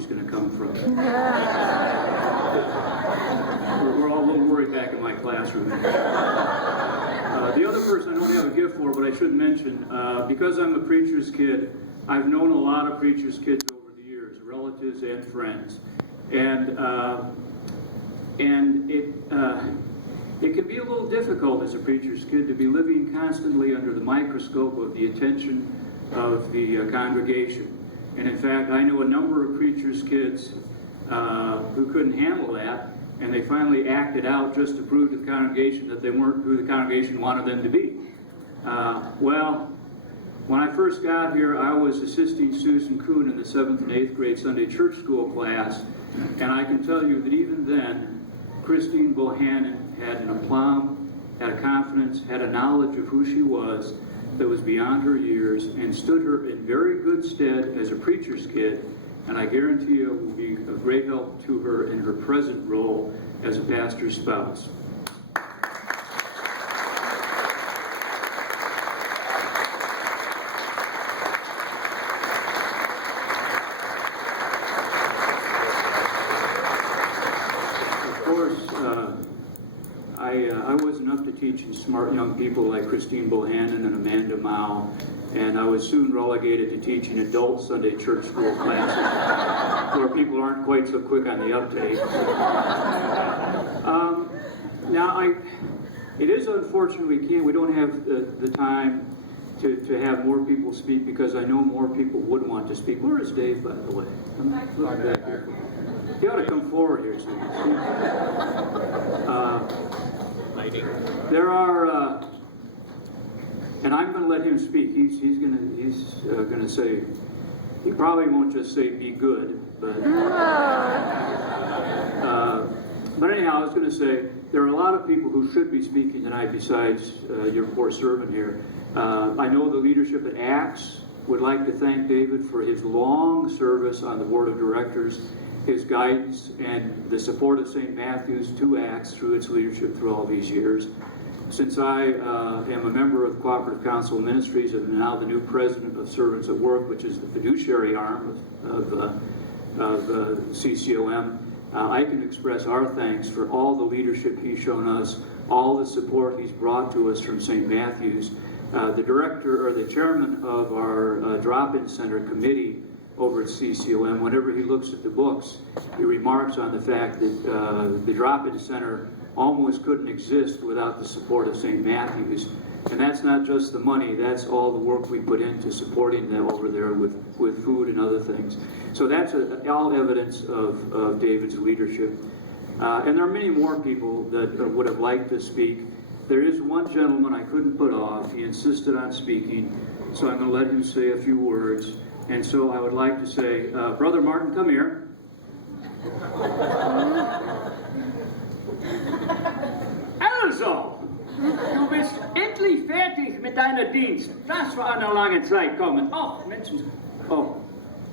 coffee's going to come from. We're all a little worried back in my classroom. The other person I don't have a gift for, but I should mention, because I'm a preacher's kid, I've known a lot of preacher's kids over the years, relatives and friends. And it can be a little difficult as a preacher's kid to be living constantly under the microscope of the attention of the congregation. And in fact, I know a number of preacher's kids who couldn't handle that, and they finally acted out just to prove to the congregation that they weren't who the congregation wanted them to be. Well, when I first got here, I was assisting Susan Kuhn in the 7th and 8th grade Sunday church school class, and I can tell you that even then, Christine Bohannon had an aplomb, had a confidence, had a knowledge of who she was that was beyond her years, and stood her in very good stead as a preacher's kid, and I guarantee you it will be of great help to her in her present role as a pastor's spouse. I wasn't up to teaching smart young people like Christine Bohannon and Amanda Mao, and I was soon relegated to teaching adult Sunday church school classes where people aren't quite so quick on the uptake. It is unfortunate we don't have the time to have more people speak, because I know more people would want to speak. Where is Dave, by the way? Look back here. He ought to come forward here so you can see. There are, and I'm going to let him speak. He's going to say, he probably won't just say be good, but anyhow, I was going to say there are a lot of people who should be speaking tonight besides your poor servant here. I know the leadership at Acts would like to thank David for his long service on the board of directors, his guidance, and the support of St. Matthew's to Acts through its leadership through all these years. Since I am a member of the Cooperative Council of Ministries and now the new president of Servants at Work, which is the fiduciary arm of CCOM, I can express our thanks for all the leadership he's shown us, all the support he's brought to us from St. Matthew's. The director or the chairman of our drop-in center committee over at CCOM, whenever he looks at the books, he remarks on the fact that the drop-in center almost couldn't exist without the support of St. Matthew's. And that's not just the money, that's all the work we put into supporting them over there with food and other things. So that's all evidence of David's leadership. And there are many more people that would have liked to speak. There is one gentleman I couldn't put off. He insisted on speaking, so I'm going to let him say a few words. And so I would like to say, Brother Martin, come here. Also, du bist endlich fertig mit deiner Dienst. Das war eine lange Zeit kommen. Oh, Menschen. Oh,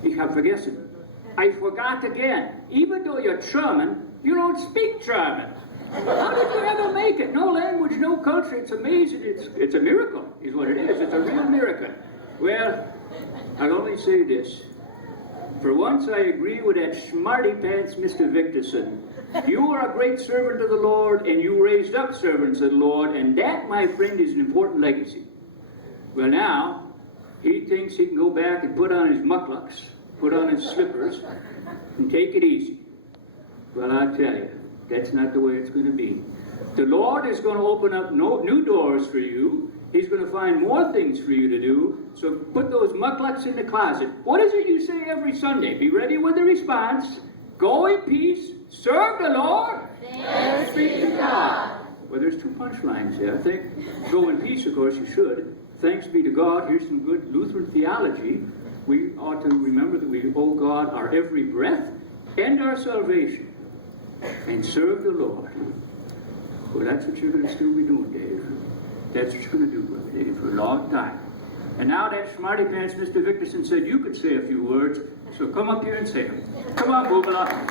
ich habe vergessen. I forgot again. Even though you're German, you don't speak German. How did you ever make it? No language, no culture. It's amazing. It's a miracle, is what it is. It's a real miracle. Well, I'll only say this. For once, I agree with that smarty pants Mr. Victorson. You are a great servant of the Lord, and you raised up servants of the Lord, and that, my friend, is an important legacy. Well, now, he thinks he can go back and put on his mucklucks, put on his slippers, and take it easy. Well, I tell you, that's not the way it's going to be. The Lord is going to open up new doors for you. He's going to find more things for you to do. So put those mucklucks in the closet. What is it you say every Sunday? Be ready with the response. Go in peace. Serve the Lord. Thanks be to God. Well, there's two punchlines there. I think go in peace, of course, you should. Thanks be to God. Here's some good Lutheran theology. We ought to remember that we owe God our every breath and our salvation. And serve the Lord. Well, that's what you're going to still be doing, Dave. That's what you're going to do, Brother Dave, for a long time. And now that smarty pants Mr. Victorson said you could say a few words, so come up here and say them. Come on, move along.